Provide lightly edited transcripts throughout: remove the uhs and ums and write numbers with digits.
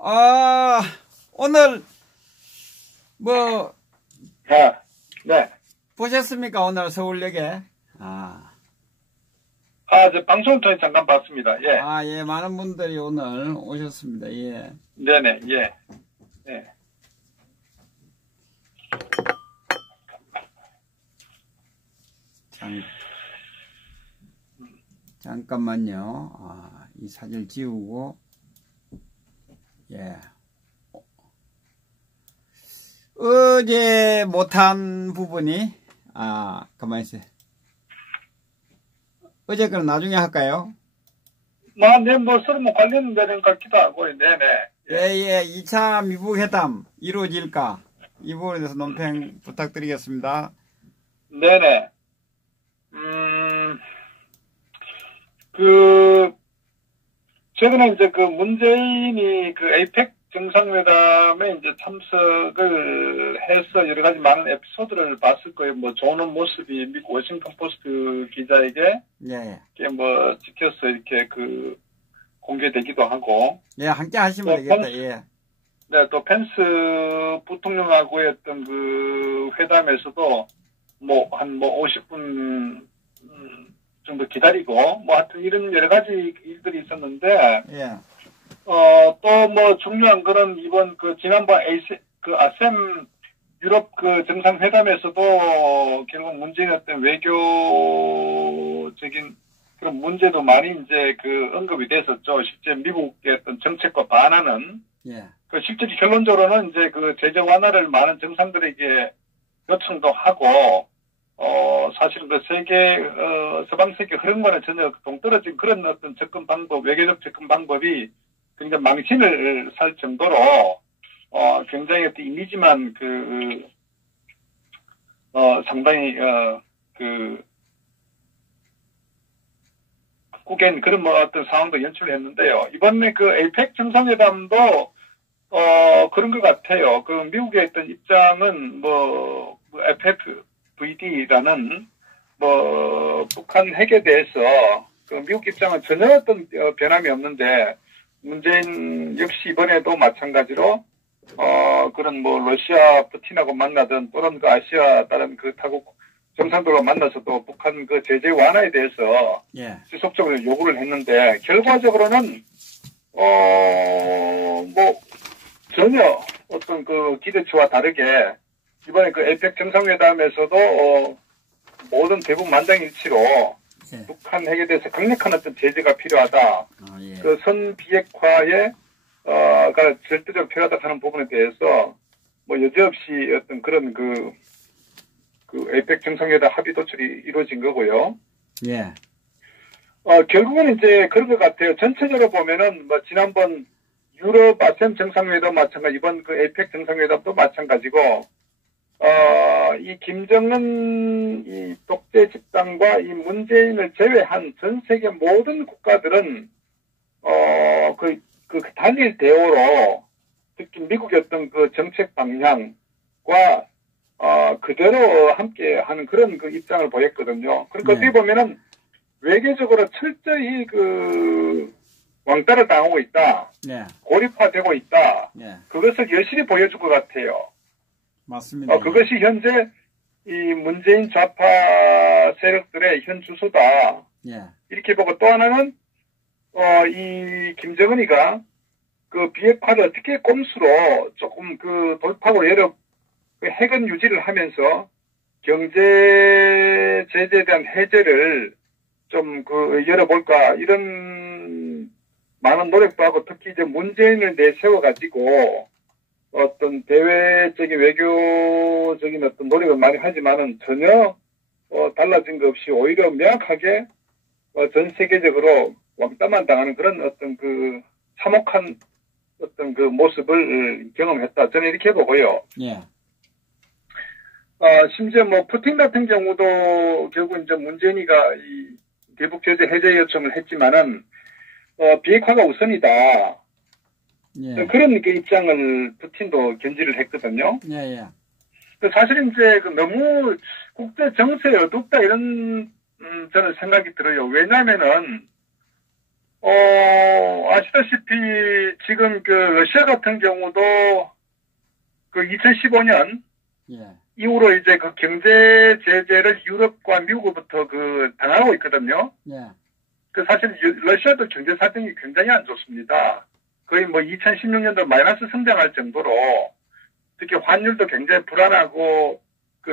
아, 오늘, 뭐, 아, 네. 보셨습니까? 오늘 서울역에. 저 방송을 통해 잠깐 봤습니다. 예. 예, 많은 분들이 오늘 오셨습니다. 예. 네네, 예. 예. 잠깐만요. 이 사진을 지우고, 예. 어제 못한 부분이, 가만히 있어요. 어제 그럼 나중에 할까요? 네, 서로 관련되는 것 같기도 하고, 네네. 예. 2차 미북회담 이루어질까? 이 부분에 대해서 논평 부탁드리겠습니다. 네네. 최근에 이제 문재인이 에이펙 정상회담에 이제 참석을 해서 여러 가지 많은 에피소드를 봤을 거예요. 좋은 모습이 미국 워싱턴 포스트 기자에게 찍혀서 이렇게 공개되기도 하고. 예, 함께 하시면 되겠다. 예. 네, 또 펜스 부통령하고의 어떤 회담에서도 한 50분 정도 기다리고 하여튼 이런 여러 가지 일들이 있었는데. 예. 또 중요한 거는 이번 지난번 아셈 유럽 정상회담에서도 결국 문재인 어떤 외교적인 그런 문제도 많이 이제 언급이 됐었죠. 실제 미국의 어떤 정책과 반하는. 예. 실제 결론적으로는 이제 제재 완화를 많은 정상들에게 요청도 하고, 사실은 서방 세계 흐름과는 전혀 동떨어진 그런 어떤 접근 방법, 외교적 접근 방법이 그러니까 망신을 살 정도로, 굉장히 어떤 이미지만 상당히, 국엔 그런 어떤 상황도 연출을 했는데요. 이번에 에이펙 정상회담도, 그런 것 같아요. 미국의 어떤 입장은 FFVD라는, 북한 핵에 대해서, 미국 입장은 전혀 어떤 변함이 없는데, 문재인 역시 이번에도 마찬가지로 러시아 푸틴하고 만나든 또는 아시아 다른 타국 정상들과 만나서도 북한 제재 완화에 대해서 지속적으로 요구를 했는데 결과적으로는 전혀 어떤 기대치와 다르게 이번에 에이펙 정상회담에서도 모든 대부분 만장일치로 북한 핵에 대해서 강력한 어떤 제재가 필요하다. 선 비핵화에 절대적으로 필요하다 하는 부분에 대해서 여지없이 어떤 그런 에이펙 정상회담 합의 도출이 이루어진 거고요. 예. 결국은 이제 그런 것 같아요. 전체적으로 보면은 지난번 유럽 아셈 정상회담 마찬가지, 이번 에이펙 정상회담도 마찬가지고. 이 김정은 이 독재 집단과 이 문재인을 제외한 전 세계 모든 국가들은, 단일 대우로 특히 미국의 어떤 정책 방향과, 그대로 함께 하는 그런 입장을 보였거든요. 그러니까 어떻게 보면은 외교적으로 철저히 왕따를 당하고 있다. 고립화되고 있다. 그것을 여실히 보여줄 것 같아요. 맞습니다. 그것이 현재 이 문재인 좌파 세력들의 현 주소다. 이렇게 보고 또 하나는 이 김정은이가 비핵화를 어떻게 꼼수로 조금 돌파구 핵은 유지를 하면서 경제 제재에 대한 해제를 좀 열어볼까 이런 많은 노력도 하고 특히 이제 문재인을 내세워 가지고 어떤 대외적인 외교적인 어떤 노력을 많이 하지만은 전혀 달라진 것 없이 오히려 명확하게 전 세계적으로 왕따만 당하는 그런 어떤 참혹한 어떤 모습을 경험했다. 저는 이렇게 보고요. 예. 심지어 푸틴 같은 경우도 결국 이제 문재인이가 이 대북 제재 해제 요청을 했지만은 비핵화가 우선이다. 그런 입장을 푸틴도 견지를 했거든요. 사실 이제 너무 국제 정세에 어둡다 이런 저는 생각이 들어요. 왜냐하면은 아시다시피 지금 그 러시아 같은 경우도 그 2015년 예. 이후로 이제 그 경제 제재를 유럽과 미국으로부터 그 당하고 있거든요. 예. 그 사실 러시아도 경제 사정이 굉장히 안 좋습니다. 거의 뭐 2016년도 마이너스 성장할 정도로 특히 환율도 굉장히 불안하고 그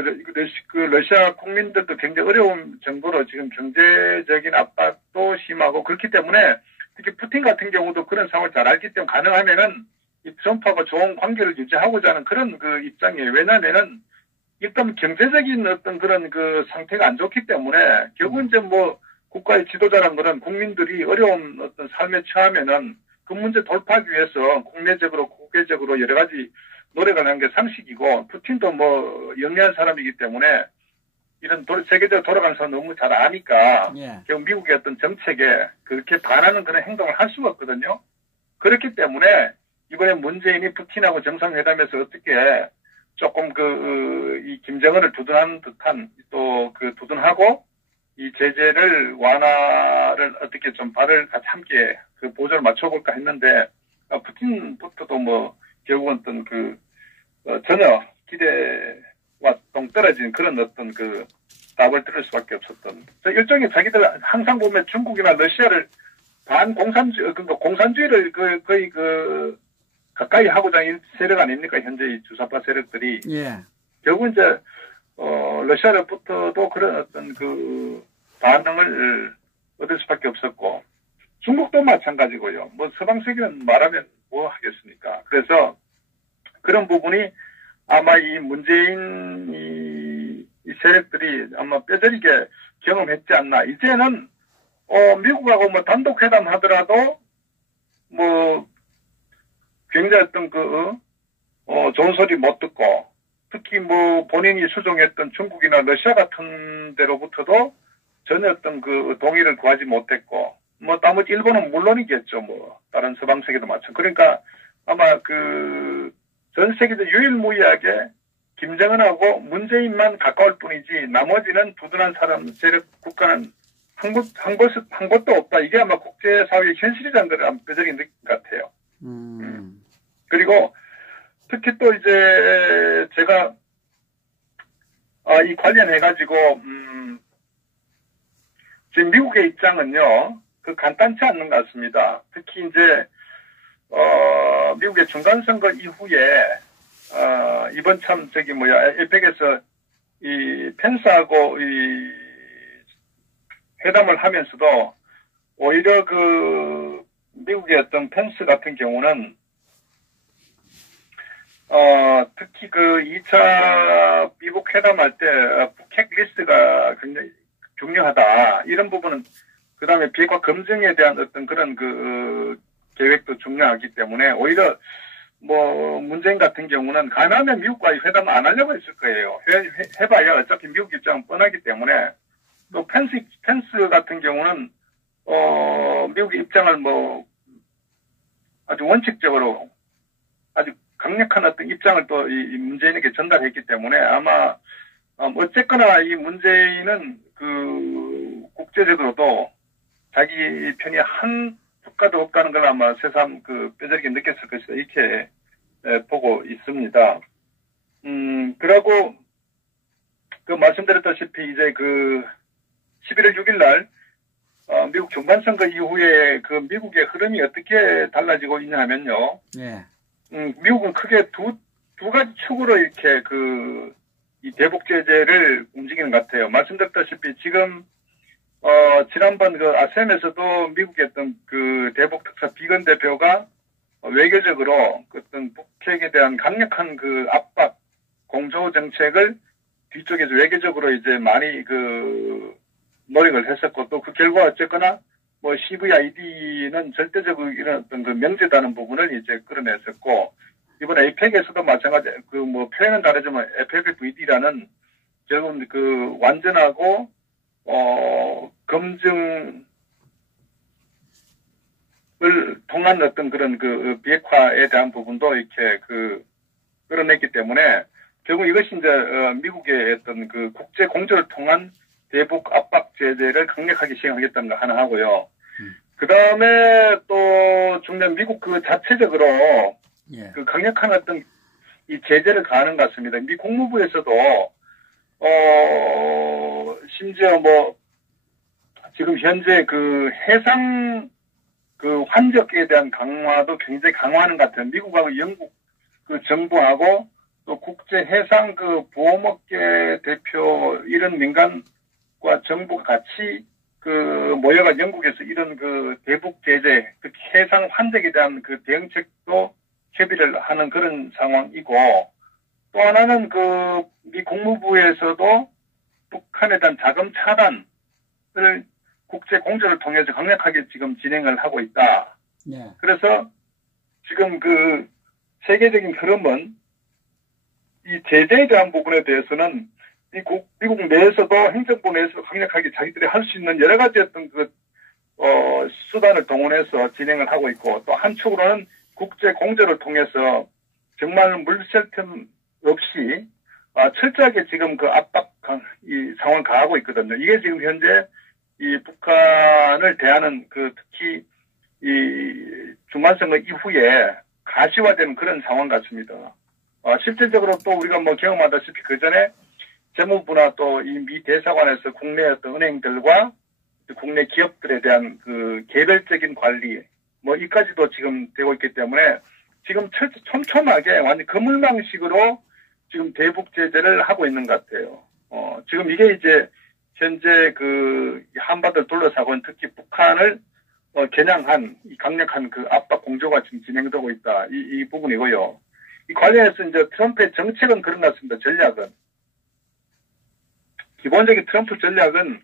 러시아 국민들도 굉장히 어려운 정도로 지금 경제적인 압박도 심하고 그렇기 때문에 특히 푸틴 같은 경우도 그런 상황을 잘 알기 때문에 가능하면은 이 트럼프하고 좋은 관계를 유지하고자 하는 그런 그 입장이에요. 왜냐면은 일단 경제적인 어떤 그런 그 상태가 안 좋기 때문에 결국 이제 뭐 국가의 지도자란 거는 국민들이 어려운 어떤 삶에 처하면은 그 문제 돌파하기 위해서 국내적으로 국외적으로 여러 가지 노력을 하는 게 상식이고 푸틴도 뭐 영리한 사람이기 때문에 이런 세계적으로 돌아가는 사람 너무 잘 아니까 예. 결국 미국의 어떤 정책에 그렇게 반하는 그런 행동을 할 수가 없거든요. 그렇기 때문에 이번에 문재인이 푸틴하고 정상회담에서 어떻게 조금 이 김정은을 두둔하는 듯한 또 그 두둔하고 이 제재를 완화를 어떻게 좀 발을 같이 함께 그 보조를 맞춰볼까 했는데 푸틴부터도 뭐 결국은 어떤 전혀 기대와 동떨어진 그런 어떤 그 답을 들을 수밖에 없었던 일종의 자기들 항상 보면 중국이나 러시아를 그러니까 공산주의를 거의 가까이 하고자 하는 세력 아닙니까? 현재 이 주사파 세력들이. 예. 결국 이제, 러시아로부터도 그런 어떤 반응을 얻을 수밖에 없었고, 중국도 마찬가지고요. 뭐 서방 세계는 말하면 뭐 하겠습니까? 그래서 그런 부분이 아마 이 문재인 이 세력들이 아마 뼈저리게 경험했지 않나. 이제는, 미국하고 뭐 단독 회담 하더라도, 뭐, 굉장히 어떤 좋은 소리 못 듣고, 특히 뭐 본인이 수종했던 중국이나 러시아 같은 데로부터도 전혀 어떤 동의를 구하지 못했고, 뭐 나머지 일본은 물론이겠죠. 뭐 다른 서방 세계도 마찬가지. 그러니까 아마 전 세계도 유일무이하게 김정은하고 문재인만 가까울 뿐이지 나머지는 두둔한 사람 세력 국가는 한 곳도 없다. 이게 아마 국제사회의 현실이라는 걸 아마 뼈저리 느낀 것 같아요. 그리고 특히 또 이제 제가 이 관련해가지고 지금 미국의 입장은요 간단치 않는 것 같습니다. 특히 이제 미국의 중간선거 이후에 이번 참 에펙에서 이 펜스하고 이 회담을 하면서도 오히려 미국의 어떤 펜스 같은 경우는 특히 2차 미국 회담할 때 북핵 리스트가 굉장히 중요하다. 이런 부분은 그 다음에 비핵화 검증에 대한 어떤 그런 계획도 중요하기 때문에 오히려 뭐 문재인 같은 경우는 가능하면 미국과 회담을 안 하려고 했을 거예요. 해봐야 어차피 미국 입장은 뻔하기 때문에 또 펜스 같은 경우는 미국의 입장을 뭐 아주 원칙적으로 아주 강력한 어떤 입장을 또 이 문재인에게 전달했기 때문에 아마 어쨌거나 이 문재인은 국제적으로도 자기 편이 한 국가도 없다는 걸 아마 새삼 뼈저리게 느꼈을 것이다 이렇게 보고 있습니다. 그러고 말씀드렸다시피 이제 11월 6일 날 미국 중간선거 이후에 미국의 흐름이 어떻게 달라지고 있냐 하면요. 예. 미국은 크게 두 가지 축으로 이렇게 이 대북 제재를 움직이는 것 같아요. 말씀드렸다시피 지금 지난번 아셈에서도 미국의 어떤 대북 특사 비건 대표가 외교적으로 어떤 북핵에 대한 강력한 압박 공조 정책을 뒤쪽에서 외교적으로 이제 많이 노력을 했었고 또 결과 어쨌거나 뭐 CVID는 절대적으로 이런 어떤 명제다는 부분을 이제 끌어냈었고 이번 에이펙에서도 마찬가지 뭐 표현은 다르지만 FFVD라는 결국은 완전하고 검증을 통한 어떤 그런 비핵화에 대한 부분도 이렇게 끌어냈기 때문에 결국 이것이 이제 미국의 어떤 국제 공조를 통한 대북 압박 제재를 강력하게 시행하겠다는 거 하나 하고요. 그 다음에 또 중요한 미국 그 자체적으로 예. 그 강력한 어떤 이 제재를 가하는 것 같습니다. 미 국무부에서도 심지어 뭐 지금 현재 그 해상 그 환적에 대한 강화도 굉장히 강화하는 것 같아요. 미국하고 영국 그 정부하고 또 국제 해상 그 보험업계 대표 이런 민간과 정부가 같이 그 모여가 영국에서 이런 그 대북 제재, 특히 해상 환적에 대한 그 대응책도 협의를 하는 그런 상황이고, 또 하나는 그 미 국무부에서도 북한에 대한 자금 차단을 국제 공조를 통해서 강력하게 지금 진행을 하고 있다. 예. 그래서 지금 그 세계적인 흐름은 이 제재에 대한 부분에 대해서는 미국 내에서도 행정부 내에서 강력하게 자기들이 할 수 있는 여러 가지 어떤 그 수단을 동원해서 진행을 하고 있고, 또 한쪽으로는 국제 공조를 통해서 정말 물샐 틈 없이 철저하게 지금 그 이 상황을 가하고 있거든요. 이게 지금 현재 이 북한을 대하는 그 특히 이 중간선거 이후에 가시화되는 그런 상황 같습니다. 실질적으로 또 우리가 뭐 경험하다시피 그 전에 재무부나 또 이 미 대사관에서 국내 어떤 은행들과 국내 기업들에 대한 그 개별적인 관리, 뭐 이까지도 지금 되고 있기 때문에 지금 촘촘하게 완전 그물망식으로 지금 대북 제재를 하고 있는 것 같아요. 지금 이게 이제 현재 그 한반도를 둘러싸고 있는 특히 북한을 겨냥한 이 강력한 그 압박 공조가 지금 진행되고 있다. 이 부분이고요. 이 관련해서 이제 트럼프의 정책은 그런 것 같습니다. 전략은. 기본적인 트럼프 전략은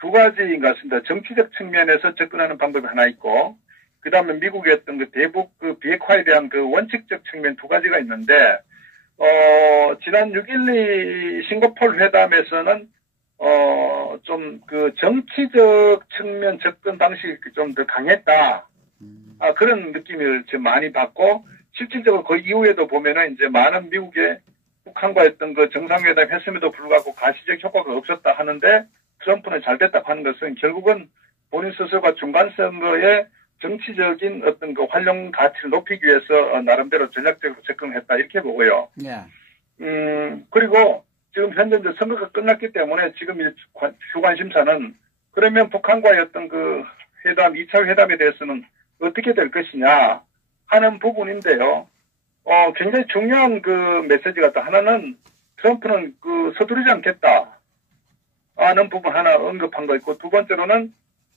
두 가지인 것 같습니다. 정치적 측면에서 접근하는 방법이 하나 있고, 그 다음에 미국의 어떤 그 대북 그 비핵화에 대한 그 원칙적 측면 두 가지가 있는데, 지난 6.12 싱가포르 회담에서는, 좀 그 정치적 측면 접근 방식이 좀 더 강했다. 그런 느낌을 지금 많이 받고, 실질적으로 그 이후에도 보면은 이제 많은 미국의 북한과 했던 그 정상회담 했음에도 불구하고 가시적 효과가 없었다 하는데, 트럼프는 잘 됐다고 하는 것은 결국은 본인 스스로가 중간선거에 정치적인 어떤 그 활용 가치를 높이기 위해서 나름대로 전략적으로 접근했다 이렇게 보고요. 예. 그리고 지금 현재 이제 선거가 끝났기 때문에 지금 이 주관심사는 그러면 북한과의 어떤 그 회담, 2차 회담에 대해서는 어떻게 될 것이냐 하는 부분인데요. 굉장히 중요한 그 메시지가 또 하나는 트럼프는 그 서두르지 않겠다 하는 부분 하나 언급한 거 있고, 두 번째로는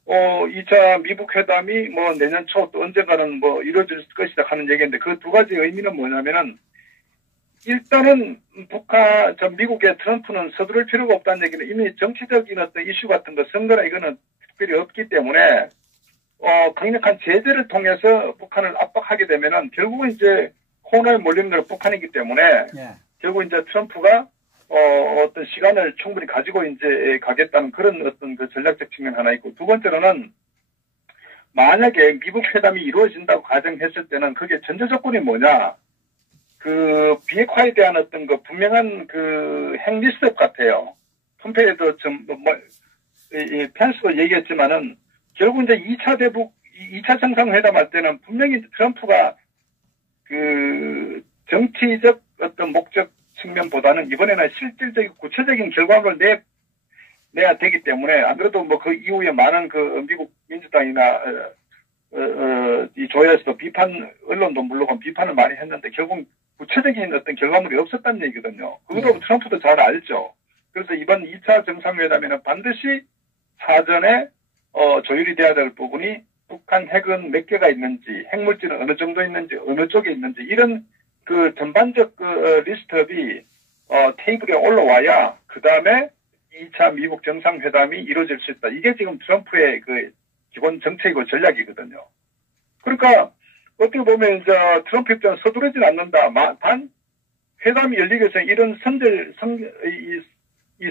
2차 미북 회담이 뭐 내년 초 또 언젠가는 뭐 이루어질 것이다 하는 얘기인데, 그 두 가지 의미는 뭐냐면은 일단은 미국의 트럼프는 서두를 필요가 없다는 얘기는 이미 정치적인 어떤 이슈 같은 거 선거나 이거는 특별히 없기 때문에 강력한 제재를 통해서 북한을 압박하게 되면은 결국은 이제 코너에 몰리는 건 북한이기 때문에 예. 결국 이제 트럼프가 어떤 시간을 충분히 가지고 이제 가겠다는 그런 어떤 그 전략적 측면 하나 있고, 두 번째로는 만약에 미북 회담이 이루어진다고 가정했을 때는 그게 전제 조건이 뭐냐, 그 비핵화에 대한 어떤 그 분명한 그 핵리스트 같아요. 폼페이오도 펜스도 얘기했지만은 결국 이제 2차 정상회담 할 때는 분명히 트럼프가 그 정치적 어떤 목적 측면보다는 이번에는 실질적인 구체적인 결과물을 내야 되기 때문에, 안 그래도 뭐 그 이후에 많은 그 미국 민주당이나 이 조야에서도 언론도 물론 비판을 많이 했는데 결국 구체적인 어떤 결과물이 없었다는 얘기거든요. 그것도 트럼프도 잘 알죠. 그래서 이번 2차 정상회담에는 반드시 사전에 조율이 돼야 될 부분이 북한 핵은 몇 개가 있는지, 핵물질은 어느 정도 있는지, 어느 쪽에 있는지, 이런 그 전반적 그 리스트업이 테이블에 올라와야 그 다음에 2차 미국 정상회담이 이루어질 수 있다. 이게 지금 트럼프의 그 기본 정책이고 전략이거든요. 그러니까 어떻게 보면 이제 트럼프 입장은 서두르진 않는다. 단 회담이 열리기 위해서 이런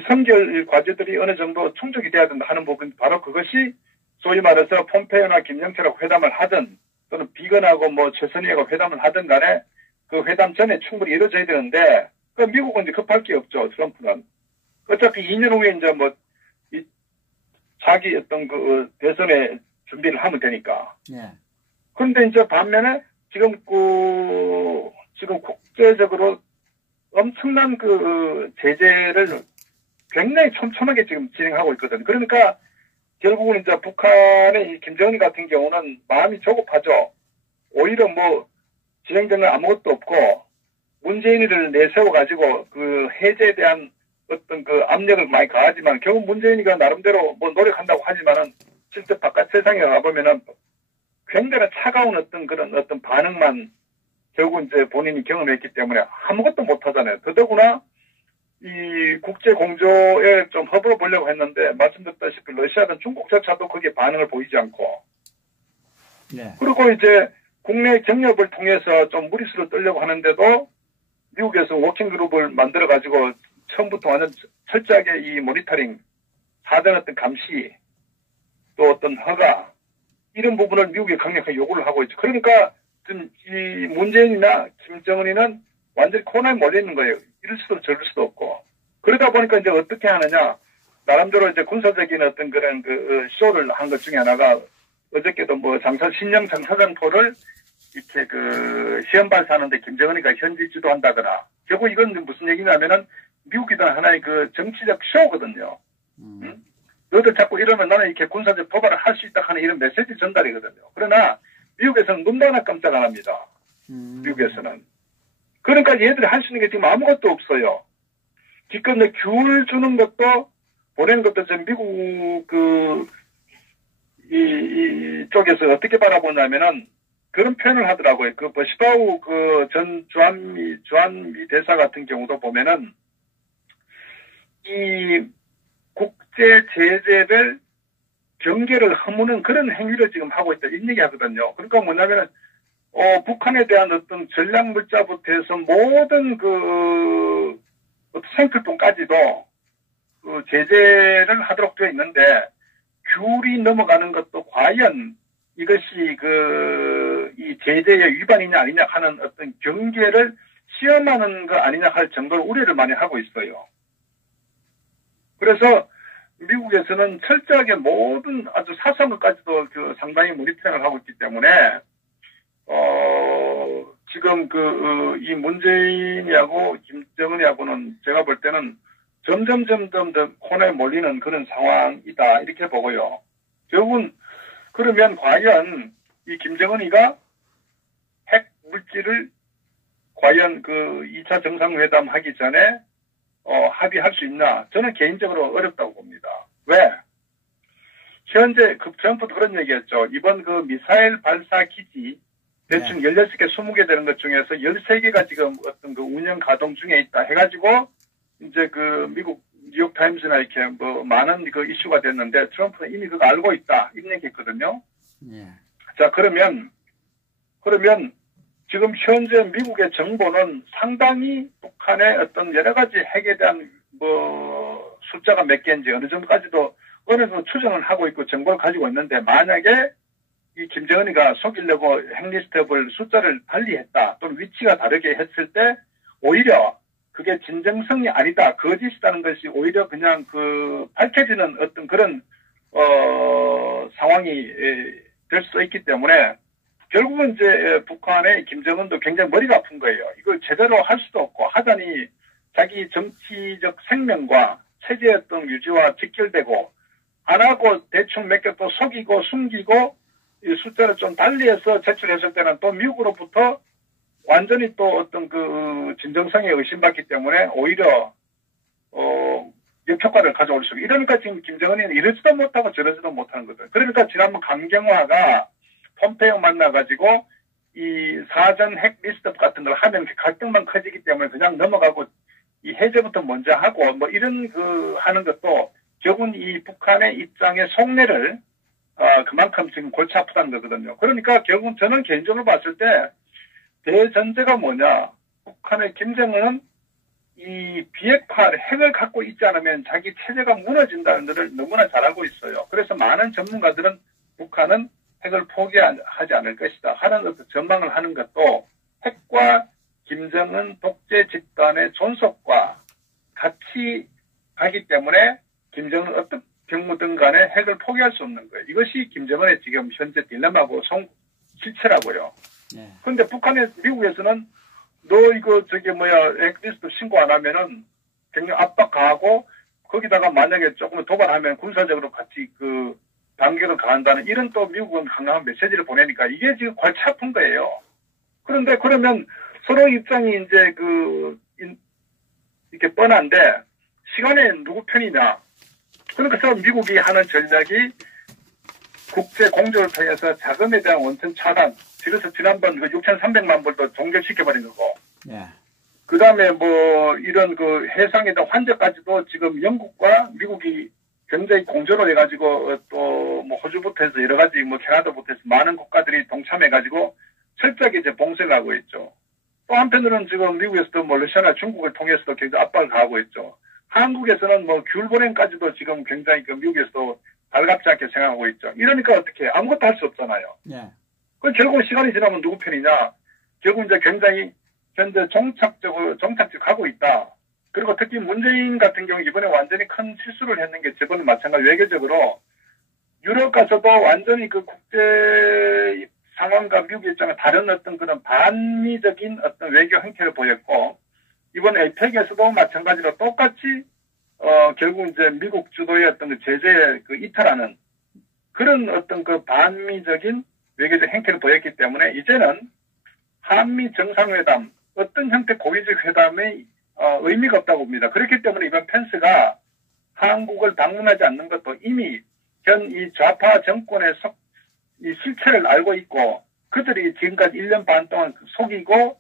선결 과제들이 어느 정도 충족이 돼야 된다 하는 부분, 바로 그것이 소위 말해서 폼페이오나 김영철하고 회담을 하든 또는 비건하고 뭐 최선희하고 회담을 하든 간에 그 회담 전에 충분히 이루어져야 되는데, 그 미국은 이제 급할 게 없죠. 트럼프는 어차피 2년 후에 이제 뭐 자기 어떤 그 대선에 준비를 하면 되니까. 예. 그런데 이제 반면에 지금 지금 국제적으로 엄청난 제재를 굉장히 촘촘하게 지금 진행하고 있거든요. 그러니까 결국은 이제 북한의 이 김정은 같은 경우는 마음이 조급하죠. 오히려 진행된 건 아무것도 없고 문재인이를 내세워가지고 해제에 대한 어떤 압력을 많이 가하지만 결국 문재인이가 나름대로 노력한다고 하지만은 실제 바깥 세상에 가보면은 굉장히 차가운 그런 반응만 결국 이제 본인이 경험했기 때문에 아무것도 못 하잖아요. 더더구나 이 국제 공조에 좀 허물어 보려고 했는데 말씀드렸다시피 러시아든 중국조차도 거기에 반응을 보이지 않고 네. 그리고 이제 국내 경협을 통해서 좀 무리수를 떨려고 하는데도 미국에서 워킹그룹을 만들어 가지고 처음부터 완전 철저하게 이 모니터링, 사전 어떤 감시, 또 어떤 허가 이런 부분을 미국에 강력하게 요구를 하고 있죠. 그러니까 이 문재인이나 김정은이는 완전히 코너에 몰려 있는 거예요. 이럴 수도 저럴 수도 없고. 그러다 보니까 이제 어떻게 하느냐. 나름대로 이제 군사적인 어떤 그런 쇼를 한 것 중에 하나가 어저께도 신형 장사장포를 이렇게 시험 발사하는데 김정은이가 현지 지도한다거나. 결국 이건 무슨 얘기냐면은 미국이든 하나의 정치적 쇼거든요. 너희들 자꾸 이러면 나는 이렇게 군사적 도발을 할 수 있다 하는 이런 메시지 전달이거든요. 그러나 미국에서는 눈도 하나 깜짝 안 합니다. 미국에서는. 그러니까 얘들이 할 수 있는 게 지금 아무것도 없어요. 기껏 귤 주는 것도, 보내는 것도 지금 미국 쪽에서 어떻게 바라보냐면은 그런 표현을 하더라고요. 시바우 전 주한미 대사 같은 경우도 보면은 이 국제 제재를 경계를 허무는 그런 행위를 지금 하고 있다. 이런 얘기 하거든요. 그러니까 뭐냐면은 북한에 대한 어떤 전략 물자부터 해서 모든 생필품까지도 제재를 하도록 되어 있는데 귤이 넘어가는 것도 과연 이것이 이 제재의 위반이냐 아니냐 하는 어떤 경계를 시험하는 거 아니냐 할 정도로 우려를 많이 하고 있어요. 그래서 미국에서는 철저하게 모든 아주 사소한 것까지도 상당히 모니터링을 하고 있기 때문에 지금 이 문재인이하고 김정은이하고는 제가 볼 때는 점점 더 코너에 몰리는 그런 상황이다 이렇게 보고요. 결국은 그러면 과연 이 김정은이가 핵 물질을 과연 2차 정상회담 하기 전에 합의할 수 있나? 저는 개인적으로 어렵다고 봅니다. 왜? 현재 전부터 그런 얘기했죠. 이번 미사일 발사 기지 대충 16개, 20개 되는 것 중에서 13개가 지금 어떤 운영 가동 중에 있다 해가지고 이제 미국 뉴욕타임즈나 이렇게 많은 이슈가 됐는데 트럼프는 이미 그거 알고 있다. 이런 얘기 했거든요. 자, 그러면 지금 현재 미국의 정보는 상당히 북한의 어떤 여러 가지 핵에 대한 숫자가 몇 개인지 어느 정도까지도 어느 정도 추정을 하고 있고 정보를 가지고 있는데 만약에 이 김정은이가 속이려고 핵리스트업을 숫자를 달리했다 또는 위치가 다르게 했을 때 오히려 그게 진정성이 아니다 거짓이라는 것이 오히려 그냥 밝혀지는 어떤 그런 상황이 될 수 있기 때문에 결국은 이제 북한의 김정은도 굉장히 머리가 아픈 거예요. 이걸 제대로 할 수도 없고 하자니 자기 정치적 생명과 체제의 어떤 유지와 직결되고 안 하고 대충 몇 개 또 속이고 숨기고 이 숫자를 좀 달리해서 제출했을 때는 또 미국으로부터 완전히 또 어떤 진정성에 의심받기 때문에 오히려 역효과를 가져올 수 있고 이러니까 지금 김정은이는 이러지도 못하고 저러지도 못하는 거죠. 그러니까 지난번 강경화가 폼페이오 만나가지고 이 사전 핵 리스트업 같은 걸 하면 갈등만 커지기 때문에 그냥 넘어가고 이 해제부터 먼저 하고 이런 하는 것도 결국은 이 북한의 입장의 속내를 그만큼 지금 골치 아프다는 거거든요. 그러니까 결국은 저는 개인적으로 봤을 때 대전제가 뭐냐. 북한의 김정은은 이 비핵화 핵을 갖고 있지 않으면 자기 체제가 무너진다는 것을 너무나 잘 알고 있어요. 그래서 많은 전문가들은 북한은 핵을 포기하지 않을 것이다 하는 어떤 전망을 하는 것도 핵과 김정은 독재 집단의 존속과 같이 가기 때문에 김정은 경무든 간에 핵을 포기할 수 없는 거예요. 이것이 김정은의 지금 현재 딜레마고 실체라고요. 예. 그런데 미국에서는 너 이거 핵리스트 신고 안 하면은 굉장히 압박 가하고 거기다가 만약에 조금 도발하면 군사적으로 같이 그 단계를 가한다는 이런 또 미국은 강력한 메시지를 보내니까 이게 지금 골치 아픈 거예요. 그런데 그러면 서로 입장이 이제 이렇게 뻔한데 시간에 누구 편이냐. 그래서 미국이 하는 전략이 국제 공조를 통해서 자금에 대한 원천 차단. 그래서 지난번 그 6,300만 불도 종결시켜버린 거고. 예. 그 다음에 이런 해상에 대한 환자까지도 지금 영국과 미국이 굉장히 공조를 해가지고 또 호주부터 해서 여러 가지 캐나다부터 해서 많은 국가들이 동참해가지고 철저하게 이제 봉쇄를 하고 있죠. 또 한편으로는 지금 미국에서도 러시아나 중국을 통해서도 굉장히 압박을 가하고 있죠. 한국에서는 귤 보냄까지도 지금 굉장히 미국에서도 달갑지 않게 생각하고 있죠. 이러니까 어떻게 아무것도 할 수 없잖아요. 예. 그럼 결국 시간이 지나면 누구 편이냐? 결국 이제 굉장히 현재 정착적으로 가고 있다. 그리고 특히 문재인 같은 경우 이번에 완전히 큰 실수를 했는 게 저번에 마찬가지 외교적으로 유럽 가서도 완전히 그 국제 상황과 미국의 입장은 다른 어떤 그런 반미적인 어떤 외교 행태를 보였고 이번 에이펙에서도 마찬가지로 똑같이 결국 이제 미국 주도의 어떤 그 제재 이탈하는 그런 어떤 그 반미적인 외교적 행태를 보였기 때문에 이제는 한미 정상회담 어떤 형태 고위적 회담의 의미가 없다고 봅니다. 그렇기 때문에 이번 펜스가 한국을 방문하지 않는 것도 이미 현 이 좌파 정권의 이 실체를 알고 있고 그들이 지금까지 1년 반 동안 속이고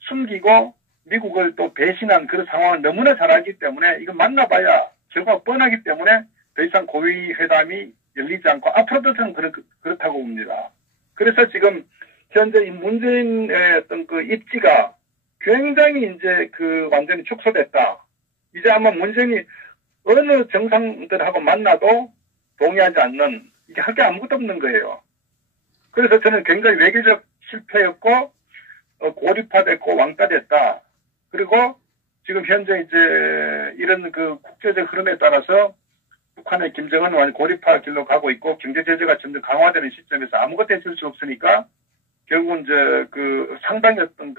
숨기고 미국을 또 배신한 그런 상황을 너무나 잘 알기 때문에 이거 만나봐야 결과가 뻔하기 때문에 더 이상 고위 회담이 열리지 않고 앞으로도 저는 그렇다고 봅니다. 그래서 지금 현재 이 문재인의 어떤 그 입지가 굉장히 이제 완전히 축소됐다. 이제 아마 문재인이 어느 정상들하고 만나도 동의하지 않는 이게 할 게 아무것도 없는 거예요. 그래서 저는 굉장히 외교적 실패였고 고립화됐고 왕따됐다. 그리고 지금 현재 이제 이런 국제적 흐름에 따라서 북한의 김정은은 완전 고립화 길로 가고 있고 경제 제재가 점점 강화되는 시점에서 아무것도 해줄 수 없으니까 결국은 이제 상당히 어떤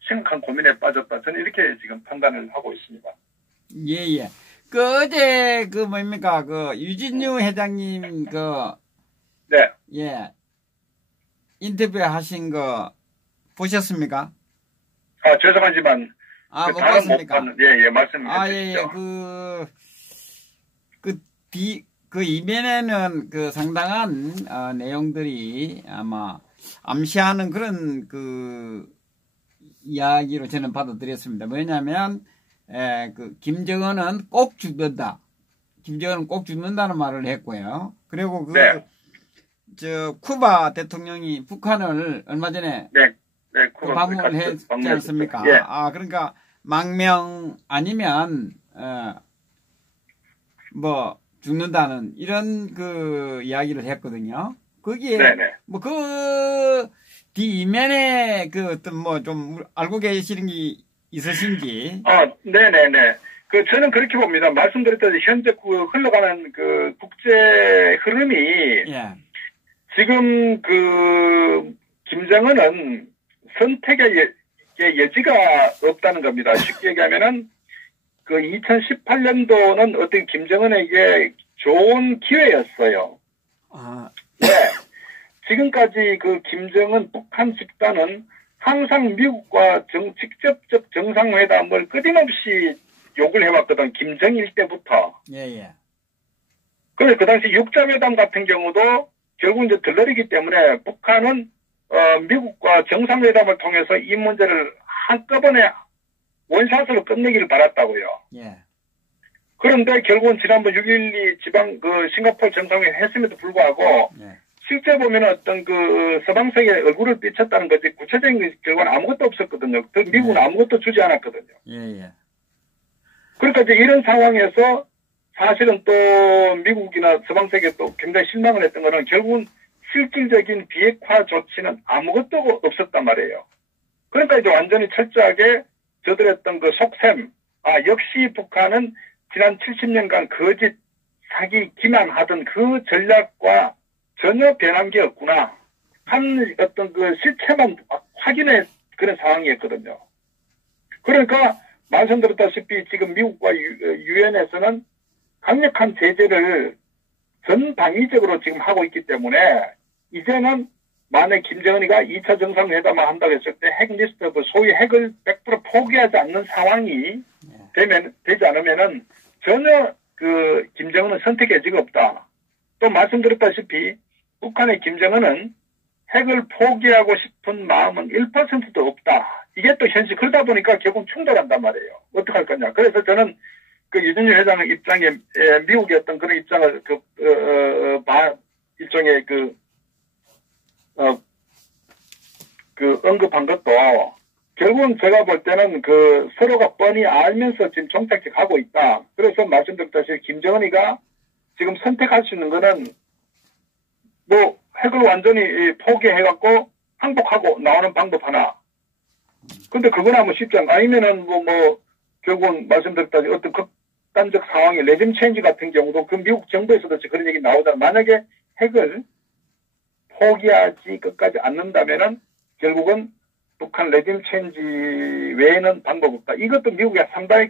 심각한 고민에 빠졌다. 저는 이렇게 지금 판단을 하고 있습니다. 예. 어제 뭡니까 유진유 회장님 네. 예. 인터뷰 하신 거 보셨습니까? 죄송하지만 못 봤습니까? 예, 말씀 주시죠. 이면에는 상당한 내용들이 아마 암시하는 그런 이야기로 저는 받아들였습니다. 뭐냐면 김정은은 꼭 죽는다. 김정은은 꼭 죽는다는 말을 했고요. 그리고 쿠바 대통령이 북한을 얼마 전에 방문을 했지 않습니까? 예. 그러니까 망명 아니면 죽는다는 이런 이야기를 했거든요. 거기에 뒤면에 좀 알고 계시는 게 있으신지? 네네네. 저는 그렇게 봅니다. 말씀드렸듯이 현재 흘러가는 국제 흐름이 예. 지금 김정은은 선택의 여지가 없다는 겁니다. 쉽게 얘기하면은 2018년도는 어떤 김정은에게 좋은 기회였어요. 네. 지금까지 김정은 북한 집단은 항상 미국과 직접적 정상회담을 끊임없이 욕을 해왔거든. 김정일 때부터. 예. 그래서 그 당시 육자회담 같은 경우도 결국 이제 들러리기 때문에 북한은 미국과 정상회담을 통해서 이 문제를 한꺼번에 원샷으로 끝내기를 바랐다고요. 예. 그런데 결국은 지난번 6.12 지방 싱가포르 정상회담 했음에도 불구하고 실제 보면 어떤 서방 세계에 얼굴을 삐쳤다는 거지 구체적인 결과는 아무것도 없었거든요. 미국은 아무것도 주지 않았거든요. 예. 그러니까 이제 이런 상황에서 사실은 또 미국이나 서방 세계에 또 굉장히 실망을 했던 거는 결국은 실질적인 비핵화 조치는 아무것도 없었단 말이에요. 그러니까 이제 완전히 철저하게 저들의 어떤 속셈, 역시 북한은 지난 70년간 거짓 자기 기만하던 그 전략과 전혀 변한 게 없구나. 한 어떤 그 실체만 확인해 그런 상황이었거든요. 그러니까 말씀드렸다시피 지금 미국과 유엔에서는 강력한 제재를 전 방위적으로 지금 하고 있기 때문에 이제는 만약 김정은이가 2차 정상회담을 한다고 했을 때 핵리스트, 소위 핵을 100% 포기하지 않는 상황이 되지 않으면은 전혀 그 김정은은 선택의 여지가 없다. 또 말씀드렸다시피 북한의 김정은은 핵을 포기하고 싶은 마음은 1%도 없다. 이게 또 현실. 그러다 보니까 결국 충돌한단 말이에요. 어떡할 거냐. 그래서 저는 그 유진일 회장의 입장에, 미국의 어떤 그런 입장을, 일종의 언급한 것도 결국은 제가 볼 때는 서로가 뻔히 알면서 지금 종착지하고 있다. 그래서 말씀드렸다시피 김정은이가 지금 선택할 수 있는 거는 핵을 완전히 포기해갖고 항복하고 나오는 방법 하나. 근데 그건 아무 쉽지 않고, 아니면은 결국은 말씀드렸다시피 어떤 극단적 상황이 레짐 체인지 같은 경우도 그 미국 정부에서도 그런 얘기 나오잖아. 만약에 핵을 포기하지 끝까지 않는다면은 결국은 북한 레짐 체인지 외에는 방법 없다. 이것도 미국의 상당히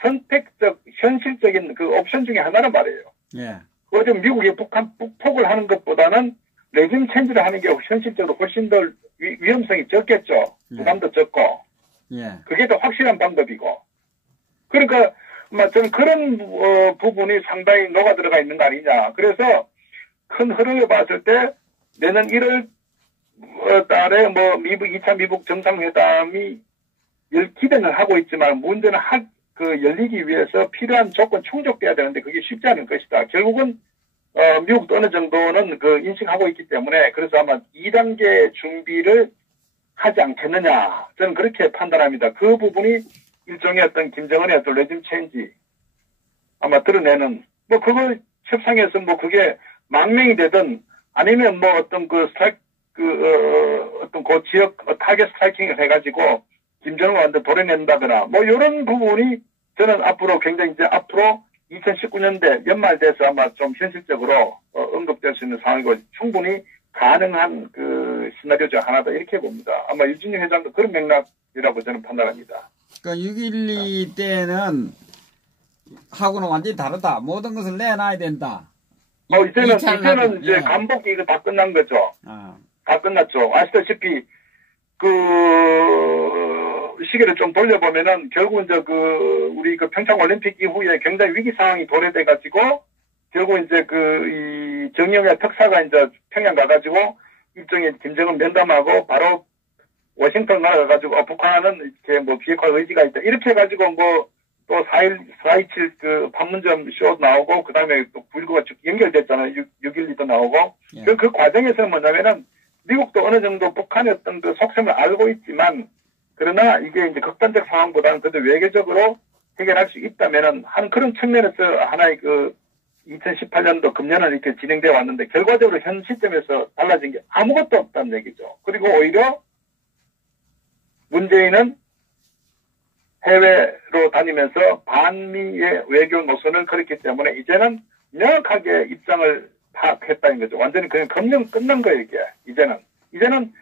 선택적, 현실적인 옵션 중에 하나란 말이에요. 예. 그래서 미국이 북한 북폭을 하는 것보다는 레짐 체인지를 하는 게 현실적으로 훨씬 더 위험성이 적겠죠. 부담도 적고. 예. 그게 더 확실한 방법이고. 그러니까 저는 그런 부분이 상당히 녹아 들어가 있는 거 아니냐. 그래서 큰 흐름을 봤을 때 내년 1월 달에 2차 미국 정상회담이 기대는 하고 있지만 문제는 열리기 위해서 필요한 조건 충족돼야 되는데 그게 쉽지 않은 것이다. 결국은 미국도 어느 정도는 인식하고 있기 때문에 그래서 아마 2단계 준비를 하지 않겠느냐. 저는 그렇게 판단합니다. 그 부분이 일종의 어떤 김정은의 어떤 레짐 체인지 아마 드러내는 그걸 협상에서 그게 망명이 되든 아니면 어떤 어떤 지역 타겟 스트라이킹을 해가지고 김정은을 완전 도려낸다거나 이런 부분이 저는 앞으로 굉장히 이제 앞으로 2019년대 연말 돼서 아마 좀 현실적으로 언급될 수 있는 상황이고 충분히 가능한 시나리오 중 하나다 이렇게 봅니다. 아마 유진영 회장도 그런 맥락이라고 저는 판단합니다. 그러니까 6.12 때는 하고는 완전히 다르다. 모든 것을 내놔야 된다. 이제는 이제 간복이 이거 다 끝난 거죠. 다 끝났죠. 아시다시피 시기를 좀 돌려보면은 결국 이제 우리 평창 올림픽 이후에 굉장히 위기 상황이 도래돼가지고 결국 이제 이 정영회 특사가 이제 평양 가가지고 일종의 김정은 면담하고 바로 워싱턴 나가가지고 북한은 이렇게 비핵화 의지가 있다 이렇게 해가지고 또 4.27 판문점 쇼 나오고 그 다음에 또 9.19가 쭉 연결됐잖아요. 6.12도 나오고 그 과정에서는 뭐냐면은 미국도 어느 정도 북한의 어떤 속셈을 알고 있지만 그러나 이게 이제 극단적 상황보다는 그래도 외교적으로 해결할 수 있다면은 그런 측면에서 하나의 2018년도 금년은 이렇게 진행되어 왔는데 결과적으로 현 시점에서 달라진 게 아무것도 없다는 얘기죠. 그리고 오히려 문재인은 해외로 다니면서 반미의 외교 노선을 걸었기 때문에 이제는 명확하게 입장을 파악했다는 거죠. 완전히 그냥 검증 끝난 거예요, 이게. 이제는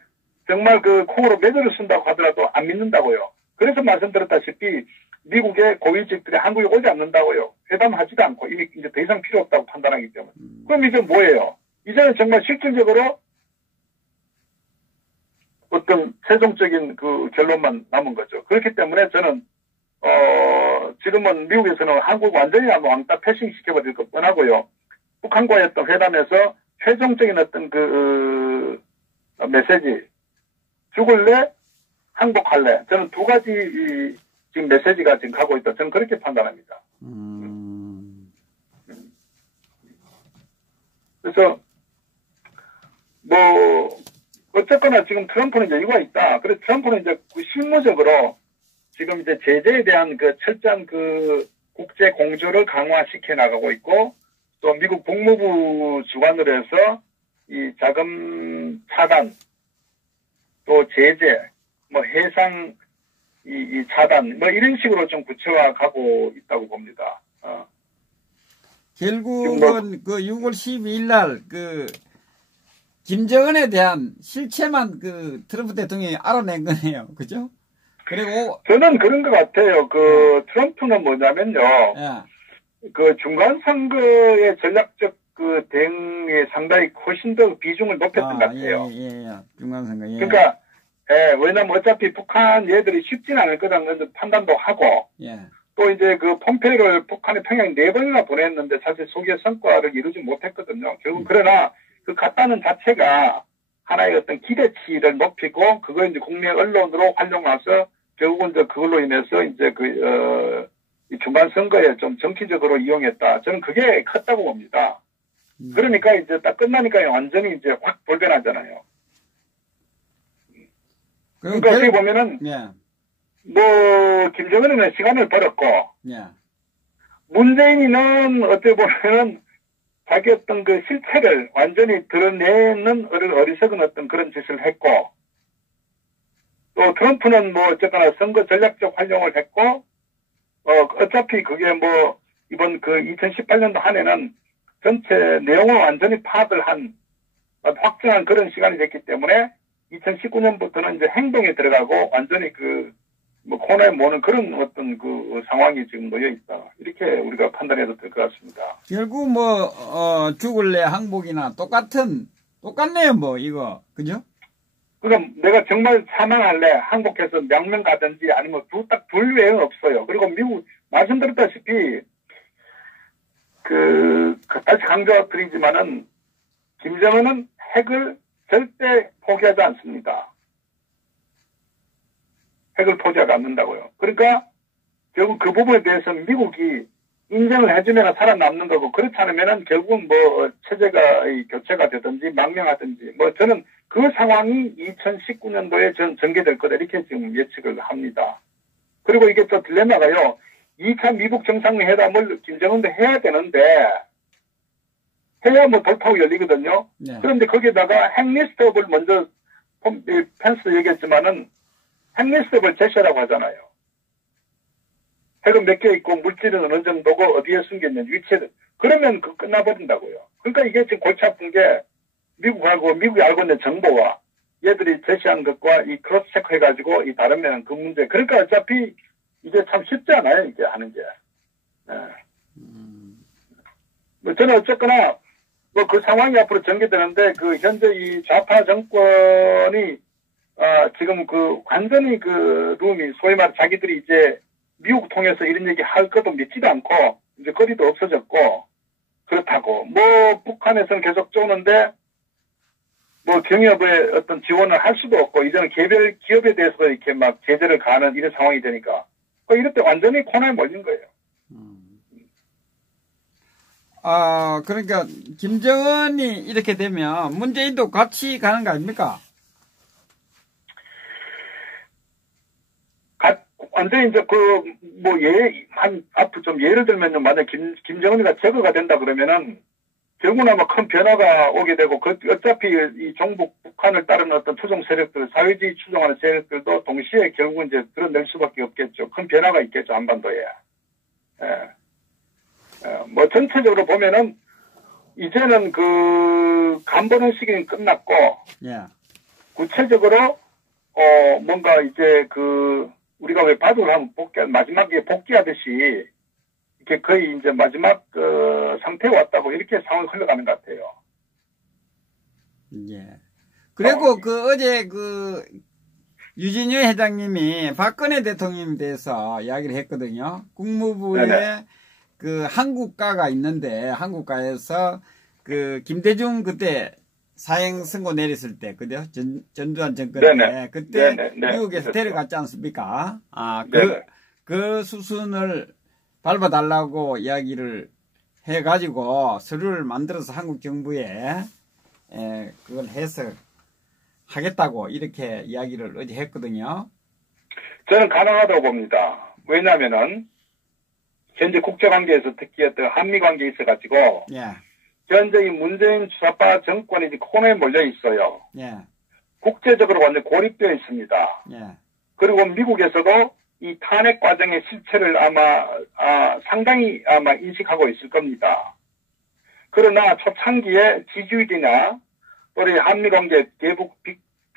정말 콩으로 매듭을 쓴다고 하더라도 안 믿는다고요. 그래서 말씀드렸다시피 미국의 고위직들이 한국에 오지 않는다고요. 회담하지도 않고 이미 이제 더 이상 필요 없다고 판단하기 때문에. 그럼 이제 뭐예요? 이제는 정말 실질적으로 어떤 최종적인 결론만 남은 거죠. 그렇기 때문에 저는 지금은 미국에서는 한국 완전히 아마 왕따 패싱 시켜버릴 것 뻔하고요. 북한과의 어떤 회담에서 최종적인 어떤 메시지 죽을래? 항복할래? 저는 두 가지 지금 메시지가 지금 가고 있다. 저는 그렇게 판단합니다. 그래서 어쨌거나 지금 트럼프는 여유가 있다. 그래서 트럼프는 이제 실무적으로 지금 이제 제재에 대한 철저한 국제 공조를 강화시켜 나가고 있고 또 미국 국무부 주관으로 해서 이 자금 차단 또 제재 해상 차단 이런 식으로 좀 구체화 가고 있다고 봅니다. 결국은 그 6월 12일 날 그 김정은에 대한 실체만 그 트럼프 대통령이 알아낸 거네요. 그죠? 그리고 저는 그런 것 같아요. 그 트럼프는 뭐냐면요. 예. 그 중간 선거의 전략적 그 대응에 상당히 훨씬 더 비중을 높였던 것 같아요. 예. 중간 선거. 예. 그러니까 왜냐면 어차피 북한 얘들이 쉽진 않을 거라는 판단도 하고 예. 또 이제 그 폼페이오를 북한의 평양 4번이나 보냈는데 사실 소기의 성과를 이루지 못했거든요. 결국 그러나 그 갔다는 자체가 하나의 어떤 기대치를 높이고 그거 이제 국내 언론으로 활용해서 결국은 이제 그걸로 인해서 이제 이 중간 선거에 좀 정치적으로 이용했다. 저는 그게 컸다고 봅니다. 그러니까 이제 딱 끝나니까 완전히 이제 확 돌변하잖아요. 그러니까 어떻게 보면은 예. 뭐 김정은은 시간을 벌었고 예. 문재인은 어떻게 보면은 자기 어떤 그 실체를 완전히 드러내는 어리석은 어떤 그런 짓을 했고 또 트럼프는 뭐 어쨌거나 선거 전략적 활용을 했고 어차피 그게 뭐 이번 그 2018년도 한 해는 전체 내용을 완전히 파악을 한 확정한 그런 시간이 됐기 때문에 2019년부터는 이제 행동에 들어가고 완전히 그 뭐 코너에 모는 그런 어떤 그 상황이 지금 놓여 있다. 이렇게 우리가 판단해도 될 것 같습니다. 결국 뭐 죽을래 항복이나 똑같네요 뭐 이거 그죠? 그럼 내가 정말 사망할래 항복해서 명명 가든지 아니면 둘 외에는 없어요. 그리고 미국 말씀드렸다시피 다시 강조드리지만은 김정은은 핵을 절대 포기하지 않습니다. 핵을 포기하지 않는다고요. 그러니까 결국 그 부분에 대해서 미국이 인정을 해주면 살아남는 거고 그렇지 않으면은 결국은 뭐 체제가 교체가 되든지 망명하든지 뭐 저는 그 상황이 2019년도에 전개될 거다 이렇게 지금 예측을 합니다. 그리고 이게 또 딜레마가요. 2차 미국 정상회담을 김정은도 해야 되는데 해야 뭐 돌파구 열리거든요. 네. 그런데 거기에다가 핵리스트업을 먼저 펜스 얘기했지만은 핵리스트업을 제시하라고 하잖아요. 핵은 몇 개 있고 물질은 어느 정도고 어디에 숨겼는지 위치를 그러면 끝나버린다고요. 그러니까 이게 지금 골치 아픈 게 미국이 알고 있는 정보와 얘들이 제시한 것과 이 크로스 체크 해가지고 이 다르면 그 문제. 그러니까 어차피 이게 참 쉽지 않아요. 이게 하는 게. 뭐 저는 어쨌거나 뭐 그 상황이 앞으로 전개되는데 그 현재 이 좌파 정권이 지금 그 완전히 그 룸이 소위 말해 자기들이 이제 미국 통해서 이런 얘기 할 것도 믿지도 않고 이제 거리도 없어졌고 그렇다고 뭐 북한에서는 계속 쪼는데 뭐 경협의 어떤 지원을 할 수도 없고 이제는 개별 기업에 대해서 이렇게 막 제재를 가하는 이런 상황이 되니까 이럴 때 완전히 코너에 몰린 거예요. 그러니까 김정은이 이렇게 되면 문재인도 같이 가는 거 아닙니까? 완전히 이제 앞으로 좀 예를 들면요, 만약 김정은이가 제거가 된다 그러면은, 결국은 아마 큰 변화가 오게 되고, 어차피 이 종북 북한을 따르는 어떤 추종 세력들, 사회주의 추종하는 세력들도 동시에 결국은 이제 드러낼 수밖에 없겠죠. 큰 변화가 있겠죠, 한반도에. 뭐 전체적으로 보면은, 이제는 간보는 시기는 끝났고, 구체적으로, 뭔가 이제 우리가 왜 바둑을 하면 마지막에 복귀하듯이, 이렇게 거의 이제 마지막 상태에 왔다고 이렇게 상황이 흘러가는 것 같아요. 예. 그리고 어제 유진유 회장님이 박근혜 대통령에 대해서 이야기를 했거든요. 국무부에 네네. 한국가가 있는데, 한국가에서 김대중 그때 사형 선고 내렸을 때, 그죠? 전두환 정권 때, 그때 미국에서 데려갔지 않습니까? 그 수순을 밟아달라고 이야기를 해가지고 서류를 만들어서 한국 정부에 그걸 해서 하겠다고 이렇게 이야기를 어제 했거든요. 저는 가능하다고 봅니다. 왜냐하면은 현재 국제관계에서 특히 어떤 한미관계에 있어가지고 현재 이 문재인 좌파 정권이 이제 코너에 몰려 있어요. 국제적으로 완전 고립되어 있습니다. 그리고 미국에서도 이 탄핵 과정의 실체를 아마 상당히 인식하고 있을 겁니다. 그러나 초창기에 지지율이나 또 우리 한미관계 대북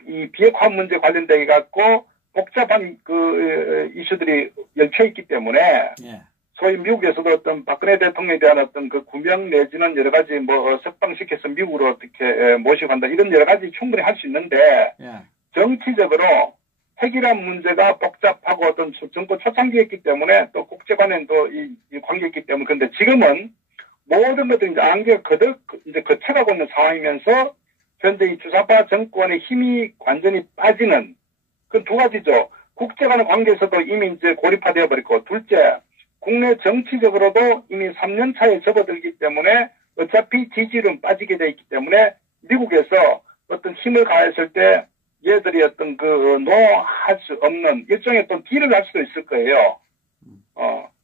이 비핵화 문제 관련돼 갖고 복잡한 그 이슈들이 얽혀 있기 때문에 예. 소위 미국에서도 어떤 박근혜 대통령에 대한 어떤 그 구명 내지는 여러 가지 뭐 석방시켜서 미국으로 어떻게 모시고 간다 이런 여러 가지 충분히 할 수 있는데 예. 정치적으로 핵이란 문제가 복잡하고 어떤 정권 초창기였기 때문에 또 국제관에도 이 관계였기 때문에 그런데 지금은 모든 것들이 이제 안개가 이제 거쳐가고 있는 상황이면서 현재 이 주사파 정권의 힘이 완전히 빠지는 그 두 가지죠. 국제간의 관계에서도 이미 이제 고립화되어 버렸고 둘째 국내 정치적으로도 이미 3년 차에 접어들기 때문에 어차피 지지율은 빠지게 돼 있기 때문에 미국에서 어떤 힘을 가했을 때 얘들이 어떤 그 노할 수 없는 일종의 또 딜을 할 수도 있을 거예요.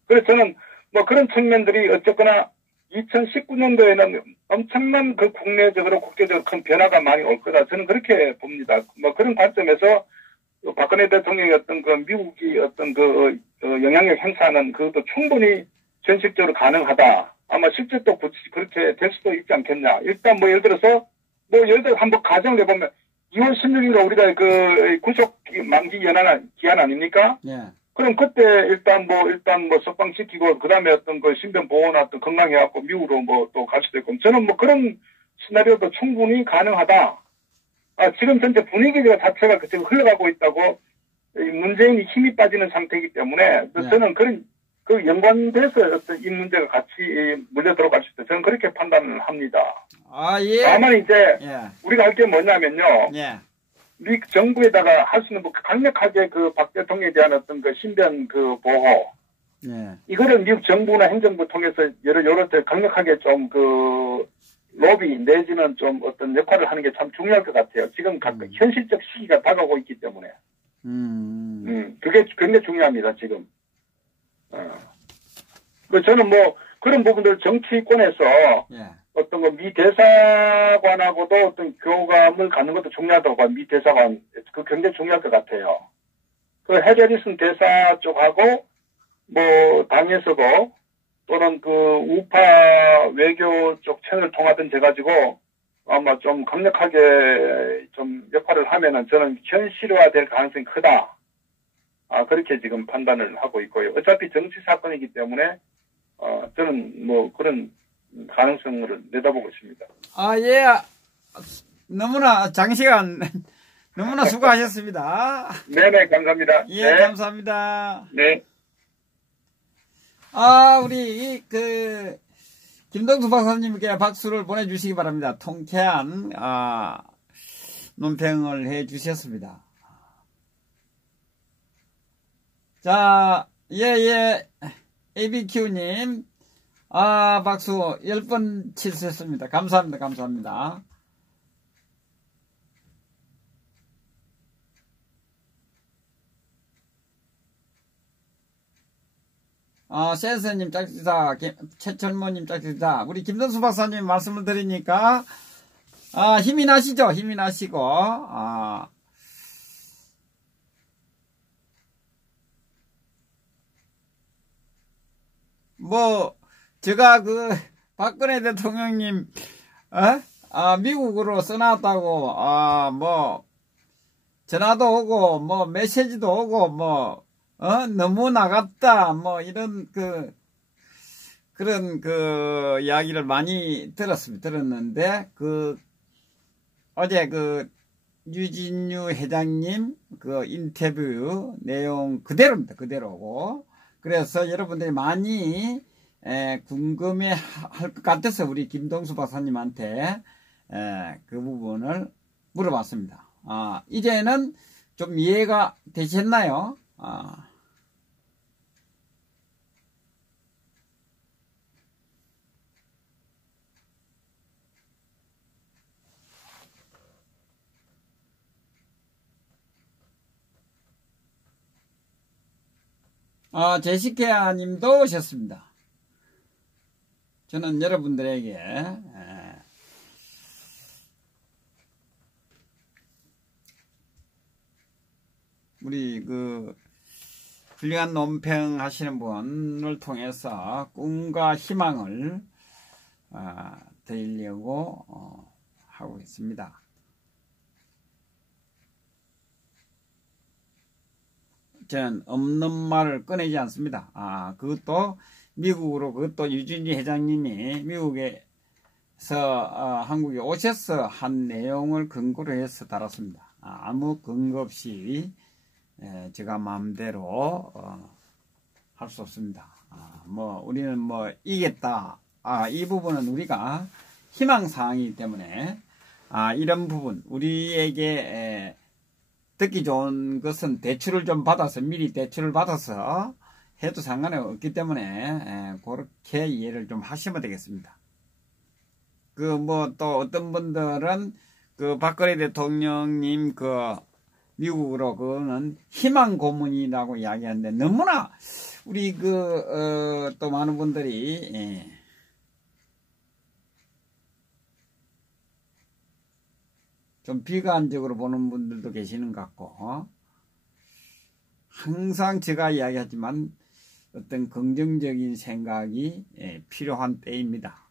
그래서 저는 뭐 그런 측면들이 어쨌거나 2019년도에는 엄청난 그 국내적으로 국제적으로 큰 변화가 많이 올 거다. 저는 그렇게 봅니다. 뭐 그런 관점에서 박근혜 대통령의 어떤 그 미국이 어떤 그 영향력 행사하는 그것도 충분히 현실적으로 가능하다. 아마 실제 또 그렇게 될 수도 있지 않겠냐. 일단 뭐 예를 들어서 한번 가정을 해보면 2월 16일로 우리가 그 구속 만기 기한 아닙니까? 예. 그럼 그때 일단 뭐 석방시키고 그다음에 어떤 그 신변 보호나 어떤 건강해갖고 미국으로 뭐 또 갈 수도 있고 저는 뭐 그런 시나리오도 충분히 가능하다. 지금 현재 분위기 자체가 지금 흘러가고 있다고 문재인이 힘이 빠지는 상태이기 때문에 네. 저는 그런 그 연관돼서 어떤 이 문제가 같이 물려 들어갈 수 있다. 저는 그렇게 판단을 합니다. 예. 다만 이제 예. 우리가 할 게 뭐냐면요. 예. 미 정부에다가 할 수 있는 뭐 강력하게 그 박 대통령에 대한 어떤 그 신변 그 보호 예. 이거를 미국 정부나 행정부 통해서 여러 때 강력하게 좀 그 로비 내지는 좀 어떤 역할을 하는 게 참 중요할 것 같아요. 지금 현실적 시기가 다가오고 있기 때문에. 그게 굉장히 중요합니다, 지금. 저는 뭐 그런 부분들 정치권에서 예. 어떤 거 미 대사관하고도 어떤 교감을 갖는 것도 중요하다고 봐요. 미 대사관. 그 굉장히 중요할 것 같아요. 그 해리슨 대사 쪽하고 뭐 당에서도 또는 그 우파 외교 쪽 채널을 통하든 돼가지고 아마 좀 강력하게 좀 역할을 하면은 저는 현실화될 가능성이 크다. 그렇게 지금 판단을 하고 있고요. 어차피 정치 사건이기 때문에 저는 뭐 그런 가능성을 내다보고 있습니다. 예. 너무나 장시간 너무나 수고하셨습니다. 네네, 감사합니다. 예, 네. 감사합니다. 네. 우리 김동수 박사님께 박수를 보내주시기 바랍니다. 통쾌한 논평을 해주셨습니다. 자, ABQ님, 박수 10번 치셨습니다. 감사합니다. 감사합니다. 센서님 짝지사, 최철모님 짝지사, 우리 김동수 박사님 말씀을 드리니까, 힘이 나시죠? 힘이 나시고, 제가 박근혜 대통령님, 미국으로 써놨다고, 전화도 오고, 메시지도 오고, 너무 나갔다, 이런 그런 이야기를 많이 들었는데, 어제 유진유 회장님 인터뷰 내용 그대로입니다. 그대로고. 그래서 여러분들이 많이 궁금해 할 것 같아서 우리 김동수 박사님한테 그 부분을 물어봤습니다. 이제는 좀 이해가 되셨나요? 제시케아 님도 오셨습니다. 저는 여러분들에게 우리 훌륭한 논평 하시는 분을 통해서 꿈과 희망을 드리려고 하고 있습니다. 저는 없는 말을 꺼내지 않습니다. 그것도 미국으로, 그것도 유진희 회장님이 미국에서 한국에 오셔서 한 내용을 근거로 해서 달았습니다. 아무 근거 없이 제가 마음대로 할 수 없습니다. 우리는 이겠다. 이 부분은 우리가 희망사항이기 때문에 이런 부분 우리에게 듣기 좋은 것은 대출을 좀 받아서 미리 대출을 받아서 해도 상관이 없기 때문에 그렇게 이해를 좀 하시면 되겠습니다. 또 어떤 분들은 박근혜 대통령님 미국으로 그거는 희망 고문이라고 이야기하는데 너무나 우리 또 많은 분들이 좀 비관적으로 보는 분들도 계시는 것 같고, 항상 제가 이야기하지만 어떤 긍정적인 생각이 필요한 때입니다.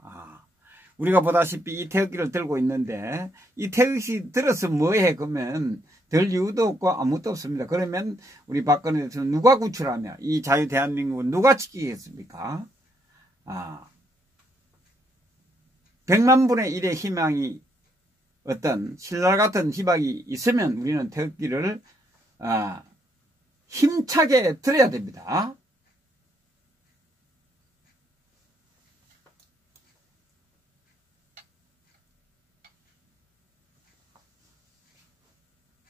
우리가 보다시피 이 태극기를 들고 있는데 이 태극기 들어서 뭐해? 그러면 될 이유도 없고 아무것도 없습니다. 그러면 우리 박근혜 대통령 누가 구출하며 이 자유 대한민국은 누가 지키겠습니까? 100만 분의 1의 희망이 어떤 신라 같은 희망이 있으면 우리는 태극기를 힘차게 들어야 됩니다.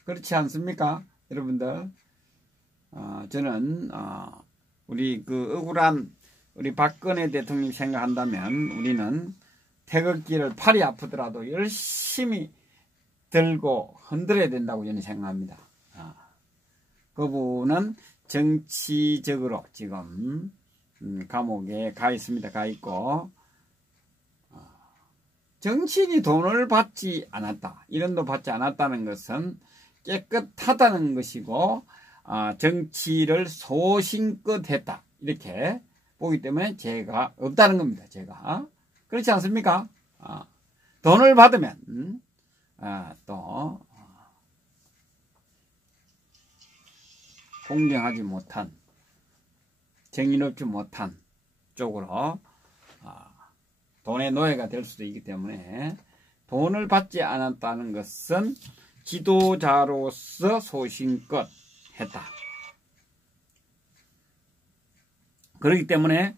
그렇지 않습니까? 여러분들, 저는 우리 억울한 우리 박근혜 대통령 생각한다면 우리는 태극기를 팔이 아프더라도 열심히 들고 흔들어야 된다고 저는 생각합니다. 그분은 정치적으로 지금 감옥에 가 있습니다. 가 있고, 정치인이 돈을 받지 않았다, 1원도 받지 않았다는 것은 깨끗하다는 것이고, 정치를 소신껏 했다, 이렇게 보기 때문에 죄가 없다는 겁니다. 제가 그렇지 않습니까? 돈을 받으면 또 공정하지 못한, 정의롭지 못한 쪽으로 돈의 노예가 될 수도 있기 때문에 돈을 받지 않았다는 것은 지도자로서 소신껏 했다. 그렇기 때문에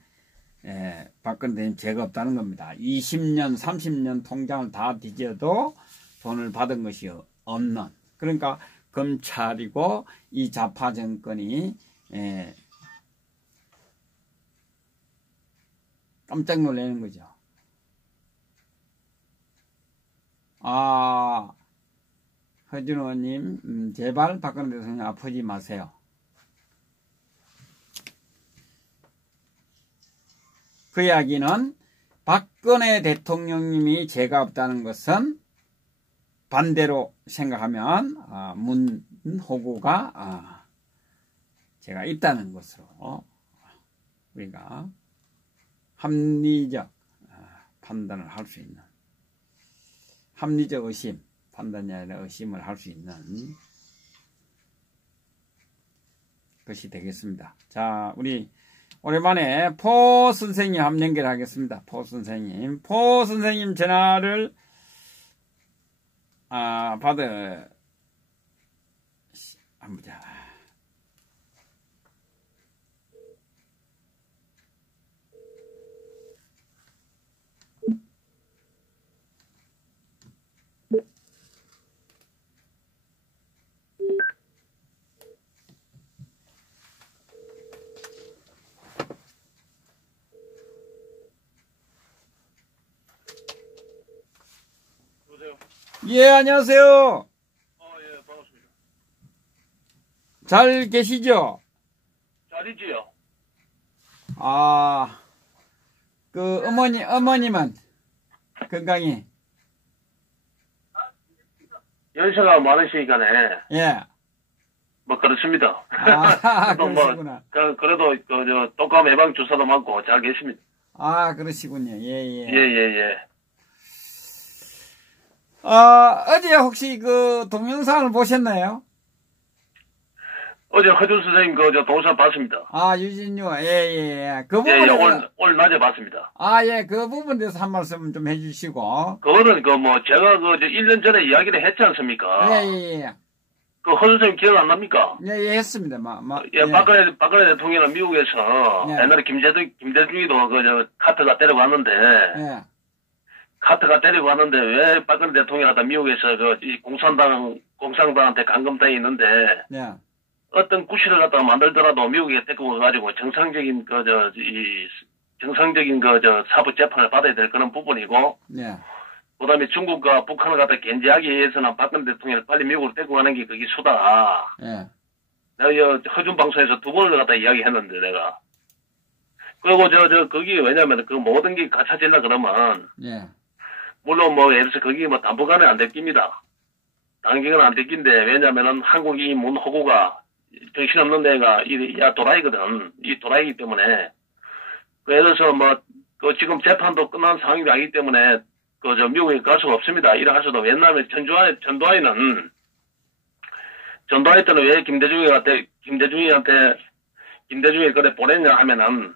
박근혜 대통령 죄가 없다는 겁니다. 20년, 30년 통장을 다 뒤져도 돈을 받은 것이 없는, 그러니까 검찰이고 이 좌파 정권이 깜짝 놀라는 거죠. 허준호님, 제발 박근혜 대통령 아프지 마세요. 그 이야기는 박근혜 대통령님이 죄가 없다는 것은 반대로 생각하면 문호구가 죄가 있다는 것으로 우리가 합리적 판단을 할 수 있는, 합리적 의심, 판단이 아니라 의심을 할 수 있는 것이 되겠습니다. 자, 우리 오랜만에 포 선생님 한번 연결하겠습니다. 포 선생님. 포 선생님 전화를 한번 보자. 예, 안녕하세요. 예, 반갑습니다. 잘 계시죠? 잘이지요. 어머님은 건강히? 연세가 많으시니까네. 예. 그렇습니다. 그러시구나. 그래도, 독감 예방 주사도 맞고 잘 계십니다. 그러시군요. 예. 예. 어제 혹시 그 동영상을 보셨나요? 어제 허준 선생님 저 동영상 봤습니다. 유진유, 예. 그 예, 부분에 오늘 낮에 봤습니다. 예, 그 부분에 대해서 한 말씀 좀 해주시고. 그거는 제가 1년 전에 이야기를 했지 않습니까? 예. 그 허준 선생님 기억 안 납니까? 예, 했습니다. 예, 박근혜 대통령은 미국에서 예. 옛날에 김대중이도 카터가 데리고 왔는데, 예. 카터가 데리고 왔는데 왜 박근혜 대통령한테 미국에서 이 공산당한테 감금돼 있는데, 예. 어떤 구실을 갖다가 만들더라도 미국에 데리고 와가지고 정상적인 사법 재판을 받아야 될 그런 부분이고, 예. 그 다음에 중국과 북한을 갖다 견제하기 위해서는 박근혜 대통령을 빨리 미국으로 데리고 가는 게 그게 수다. 예. 내가 허준 방송에서 2번을 갖다 이야기했는데, 내가. 그리고 거기 왜냐면 그 모든 게 갖춰질라 그러면, 예. 물론 예를 들어서 거기 당분간은 안 데낍니다. 단기간 안 데낀데, 왜냐면은 한국이 문호구가 정신없는 데가 도라이거든. 이 도라이기 때문에. 예를 들어서 지금 재판도 끝난 상황이 아니기 때문에, 미국에 갈 수가 없습니다. 이래 할 수도. 왜냐면 전두환 때는 왜 김대중이 그래 보냈냐 하면은,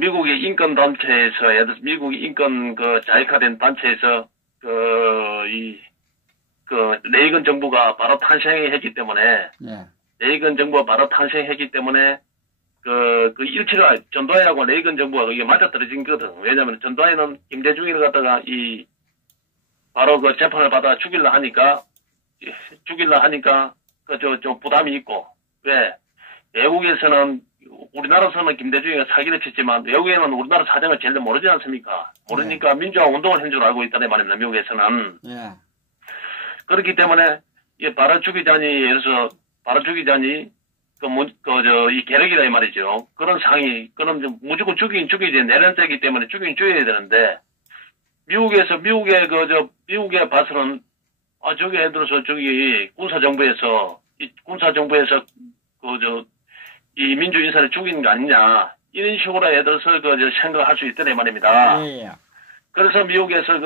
미국의 인권단체에서, 예를 들어서 미국의 인권 자익화된 단체에서, 레이건 정부가 바로 탄생했기 때문에, 예. 레이건 정부가 바로 탄생했기 때문에, 일치가 전두환하고 레이건 정부가 이게 맞아떨어진 거거든. 왜냐면 전두환은 김대중이를 갖다가 바로 재판을 받아 죽일라 하니까 좀 부담이 있고, 왜? 외국에서는, 우리나라에서는 김대중이가 사기를 쳤지만, 외국에는 우리나라 사정을 제일 모르지 않습니까? 모르니까 민주화 운동을 한 줄 알고 있다는 말입니다, 미국에서는. 예. 그렇기 때문에, 바로 죽이자니, 이 계력이라 이 말이죠. 그런 상이, 무조건 죽이지, 내란죄이기 때문에 죽여야 되는데, 미국의 봐서는, 예를 들어서 군사정부에서 이 민주 인사를 죽이는 거 아니냐. 이런 식으로 예를 들어서 생각할 수 있다는 말입니다. 예. 그래서 미국에서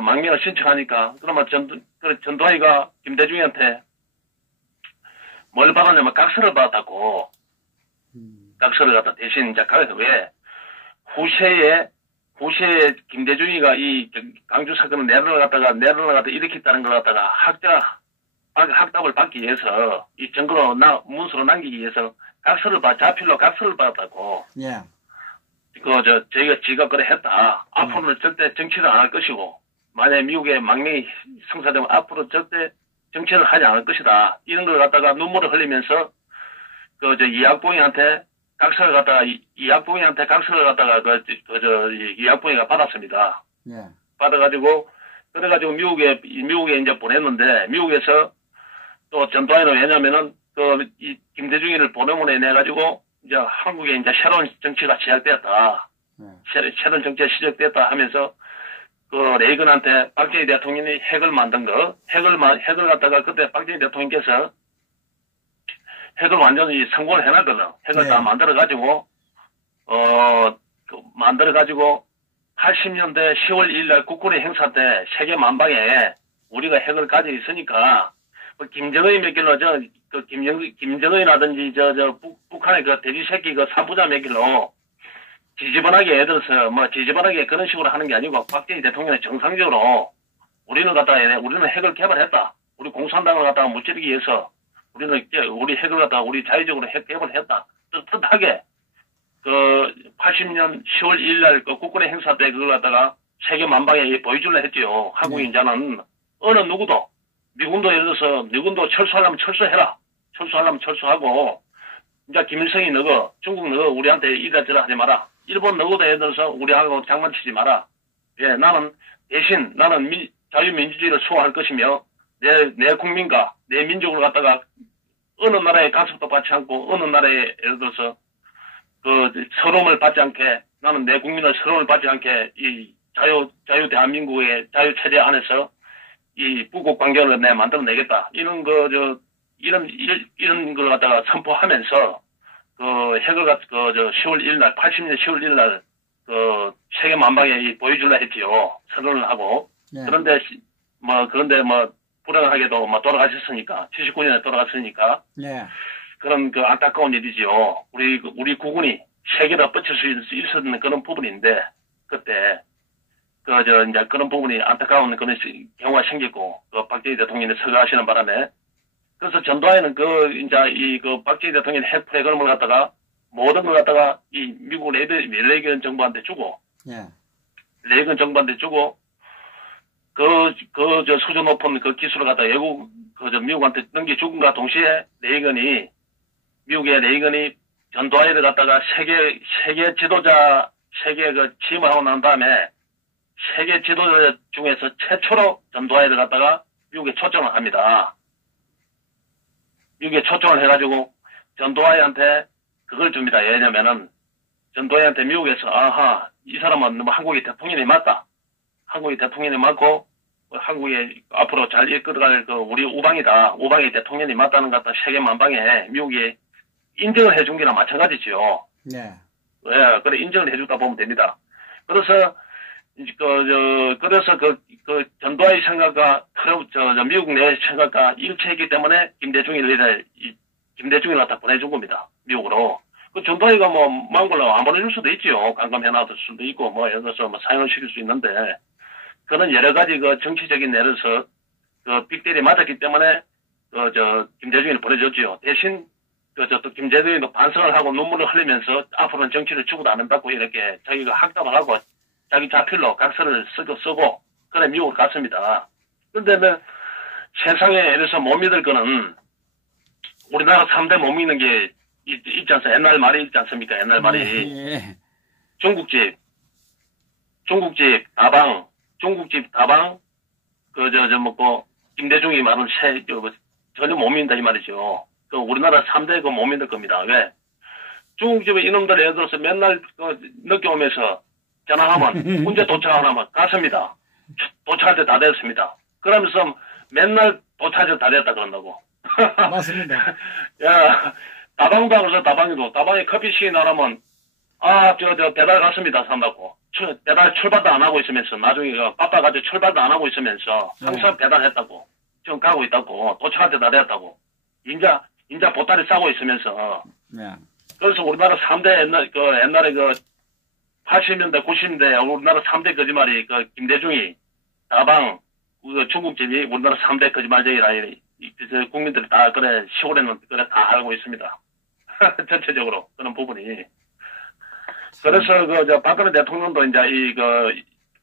망명을 신청하니까, 그러면 전두환이가 김대중이한테 뭘 받았냐면 각서를 받았다고. 각서를 갖다 대신 왜? 후세에 김대중이가 이 강주 사건을 내란을 갖다가 일으켰다는 걸 갖다가 학답을 받기 위해서 이 증거로 문서로 남기기 위해서 자필로 각서를 받았다고. 예. 지가 그래 했다. 앞으로는 절대 정치를 안 할 것이고, 만약에 미국의 망명이 성사되면 앞으로 절대 정치를 하지 않을 것이다. 이런 걸 갖다가 눈물을 흘리면서 이학봉이한테 각서를 갖다가 이학봉이가 받았습니다. 예. 받아가지고 그래가지고 미국에 이제 보냈는데, 미국에서 또 전두환은 왜냐면은 이 김대중이를 보내문에 내가지고 이제 한국에 이제 새로운 정치가 시작되었다. 새로운 정치가 시작됐다 하면서 레이건한테 박정희 대통령이 핵을 만든 거, 핵을 갖다가 그때 박정희 대통령께서 핵을 완전히 성공을 해놨거든. 핵을 다 만들어가지고 80년대 10월 1일 날 국군의 행사 때 세계 만방에 우리가 핵을 가지고 있으니까, 김정은이 몇 길로, 김정은이라든지, 북한의 돼지 새끼 산부자 몇 길로, 지지번하게 예를 들어서, 지지번하게 그런 식으로 하는 게 아니고, 박정희 대통령이 정상적으로, 우리는 핵을 개발했다. 우리 공산당을 갖다가 무찌르기 위해서, 우리 핵을 갖다가 우리 자유적으로 핵 개발을 했다. 뜻하게, 80년 10월 1일 날 국군의 행사 때 그걸 갖다가 세계 만방에 보여주려 했지요. 한국인자는 어느 누구도, 미군도 예를 들어서, 미군도 철수하려면 철수해라. 철수하려면 철수하고, 이제 김일성이 너거, 중국 너거 우리한테 이래저래 하지 마라. 일본 너거도 예를 들어서 우리하고 장난치지 마라. 예, 나는 자유민주주의를 수호할 것이며, 내 국민과 내 민족을 갖다가 어느 나라의 간섭도 받지 않고, 어느 나라의 예를 들어서 서러움을 받지 않게, 나는 내 국민의 서러움을 받지 않게, 이 자유 대한민국의 자유체제 안에서 이 부국 관계를 내가 만들어내겠다. 이런 걸 갖다가 선포하면서, 핵을 10월 1일 날, 80년 10월 1일 날, 그 세계 만방에 보여줄라 했지요. 선언을 하고. 예. 그런데 불행하게도 돌아가셨으니까 79년에 돌아갔으니까 예. 그런 그 안타까운 일이지요. 우리 국군이 세계로 뻗칠 수 있었는 그런 부분인데 그때 이제 그런 부분이 안타까운 그런 경우가 생겼고 그 박정희 대통령이 서거하시는 바람에 그래서 전두환은 박정희 대통령의 핵 프로그램을 갖다가 모든 걸 갖다가 이 미국 레이건 정부한테 주고 예. 레이건 정부한테 주고 수준 높은 그 기술을 갖다 미국한테 넘겨주금과 동시에 미국의 레이건이 전두환을 갖다가 세계 지도자, 취임하고 난 다음에 세계 지도자 중에서 최초로 전두환을 갖다가 미국에 초청을 합니다. 미국에 초청을 해가지고 전두환한테 그걸 줍니다. 왜냐면은 전두환한테 미국에서 이 사람은 한국의 대통령이 맞다. 한국의 대통령이 맞고 한국이 앞으로 잘 이끌어갈 우리 우방이다. 우방의 대통령이 맞다는 것 같다. 세계 만방에 미국이 인정을 해준 게나 마찬가지지요. 네. 예, 그래 인정을 해주다 보면 됩니다. 그래서 전두환의 생각과 미국 내 생각과 일치했기 때문에 김대중을 갖다 보내준 겁니다. 미국으로. 그 전두환이가 마음 걸로 안 보내줄 수도 있지요. 깜깜해놔둘 수도 있고 예를 들어서 사용을 시킬 수 있는데 그런 여러 가지 정치적인 예를 들어서 빅딜이 맞았기 때문에 김대중을 보내줬지요. 대신 또 김대중이 반성을 하고 눈물을 흘리면서 앞으로는 정치를 추구도 안 한다고 이렇게 자기가 학답을 하고 자기 자필로 각서를 쓰고 그래 미국으로 갔습니다. 그런데 세상에 예를 들어서 못 믿을 거는 우리나라 3대 못 믿는 게 있지 않습니까? 옛날 말이 있지 않습니까? 옛날 말이. 예. 중국집 다방, 김대중이 말은 전혀 못 믿는다 이 말이죠. 우리나라 3대 못 믿을 겁니다. 왜? 중국집에 이놈들 예를 들어서 맨날 늦게 오면서 전화하면, 언제 도착하면 갔습니다. 도착할 때 다 됐습니다. 그러면서 맨날 도착할 때 다 됐다 그런다고. 맞습니다. 야, 다방도 안 그래서 다방에 커피씩 나라면, 배달 갔습니다. 산다고. 배달 출발도 안 하고 있으면서, 나중에 바빠가지고 출발도 안 하고 있으면서, 항상 배달했다고. 지금 가고 있다고. 도착할 때 다 됐다고. 인자 보따리 싸고 있으면서. 네. 그래서 우리나라 3대 옛날에 80년대, 90년대 우리나라 3대 거짓말이 김대중이, 다방, 중국집이 우리나라 3대 거짓말쟁이라 국민들이 다 시골에는 다 알고 있습니다. 전체적으로 그런 부분이. 그래서 박근혜 대통령도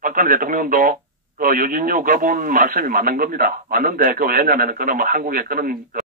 박근혜 대통령도 유진유 그분 말씀이 맞는 겁니다. 맞는데 왜냐면 한국의 그런